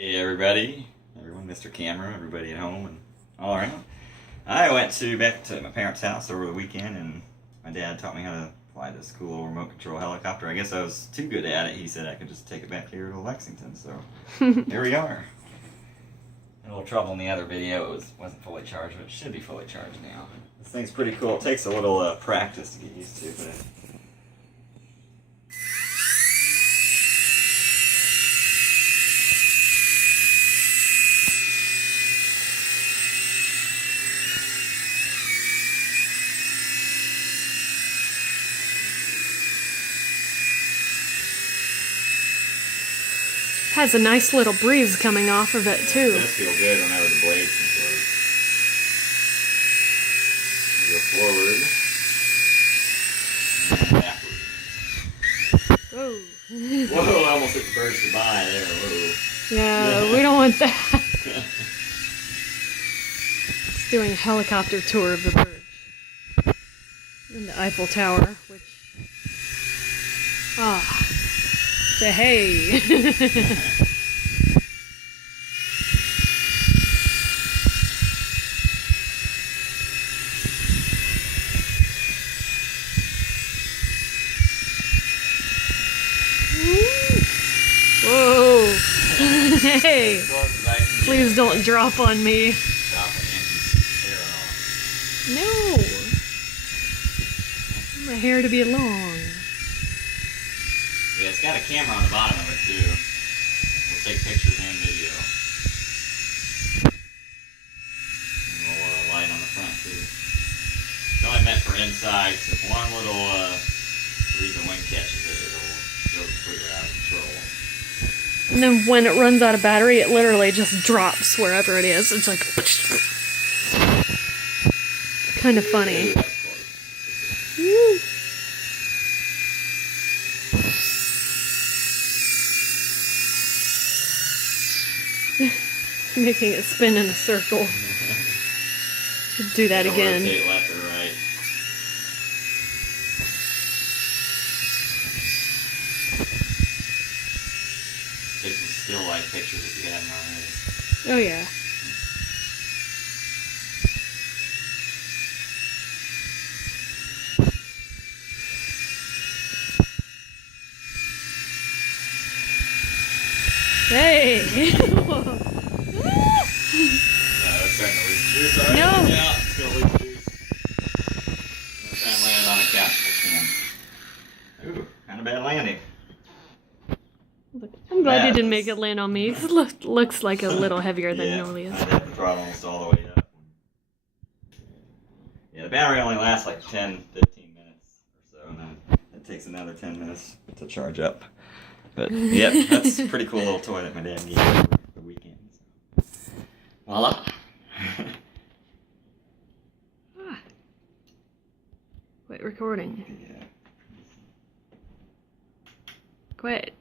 Hey everybody, everyone, Mr. Camera, everybody at home and all around. I went back to my parents' house over the weekend, and my dad taught me how to fly this cool remote control helicopter. I guess I was too good at it. He said I could just take it back here to Lexington, so here we are. A little trouble in the other video. It wasn't fully charged, but it should be fully charged now. This thing's pretty cool. It takes a little practice to get used to, but Has a nice little breeze coming off of it too. It does feel good whenever the blades can go forward and backwards. Whoa. Whoa, I almost hit the birds goodbye there. Whoa. Yeah, we don't want that. It's doing a helicopter tour of the Burj. And the Eiffel Tower, which... say hey. Whoa. Hey. Please don't drop on me. No. I want my hair to be long. Yeah, it's got a camera on the bottom of it too. We'll take pictures and video. And a little light on the front too. It's only meant for inside, so if one little reason wind catches it, it'll go completely out of control. And then when it runs out of battery, it literally just drops wherever it is. It's like... kind of funny. Woo. Making it spin in a circle. Do that again. Rotate left or right. Take some still life pictures if you haven't already. Oh yeah. Hey! It's starting to lose juice already. No. Yeah, it's gonna lose juice. I'm gonna try and land it on a couch if I can. Ooh, kind of bad landing. I'm glad you Yeah, didn't make it land on me. It looks like a little heavier than it normally I is. had the throttle almost all the way up. Yeah, the battery only lasts like 10, 15 minutes or so, and then it takes another 10 minutes to charge up. But yeah, that's a pretty cool little toy that my dad gave me for the weekend. So. Voila. Quit recording. Yeah. Quit.